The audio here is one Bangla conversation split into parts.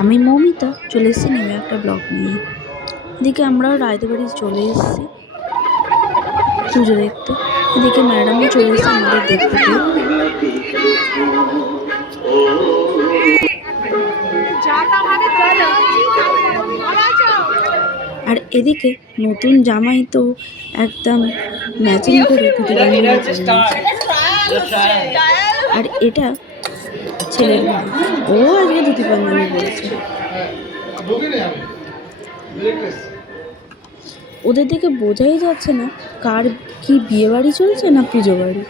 আমি মৌমিতা চলে এসেছি নিউ একটা ব্লগ নিয়ে। এদিকে আমরাও রায়দের বাড়ি চলে এসেছি পুজো দেখতে। এদিকে ম্যাডামও চলে এসেছে আমাদের দেখতে পেয়ে। আর এদিকে নতুন জামাই তো একদম ম্যাচিং করে ধুতি পাঞ্জাবি পরে নিয়েছে। আর এটা ছেলের ভাই, ও আজকে ধুতি পাঞ্জাবি পরেছে। ওদের দেখে বোঝাই যাচ্ছে না কার কি বিয়ে বাড়ি চলছে না পুজো বাড়ি।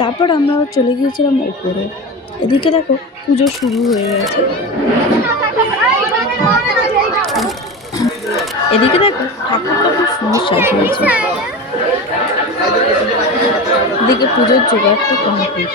তারপর আমরা চলে গিয়েছিলাম ওপরে। এদিকে দেখো পুজো শুরু হয়ে গেছে। এদিকে দেখো ঠাকুরটা খুব সুন্দর সাজিয়েছে। এদিকে পুজোর জোগাড় তো কমপ্লিট।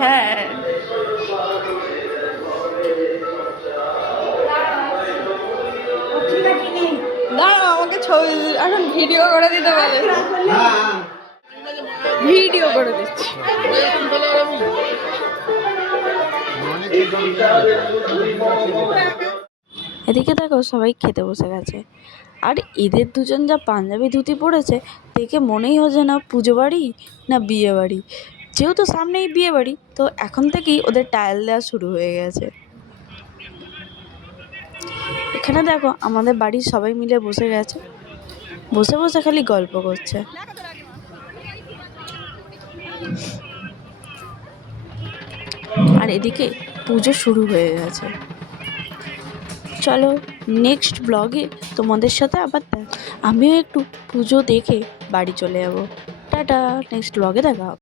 হ্যাঁ দাঁড়াও, আমাকে ছবি এখন ভিডিও করে দিতে বলে। ভিডিও করে দিচ্ছি। এদিকে দেখো সবাই খেতে বসে গেছে। আর এদের দুজন যা পাঞ্জাবি ধুতি পরেছে দেখে মনেই হচ্ছে না পুজো বাড়ি না বিয়ে বাড়ি। যেহেতু সামনেই বিয়ে বাড়ি তো এখন থেকেই ওদের টাইল দেওয়া শুরু হয়ে গেছে। এখানে দেখো আমাদের বাড়ির সবাই মিলে বসে গেছে, বসে বসে খালি গল্প করছে। আর এদিকে পুজো শুরু হয়ে গেছে। চলো নেক্সট ব্লগে তোমাদের সাথে আবার আমিও একটু পুজো দেখে বাড়ি চলে যাবো। টাটা, নেক্সট ব্লগে দেখা হবে।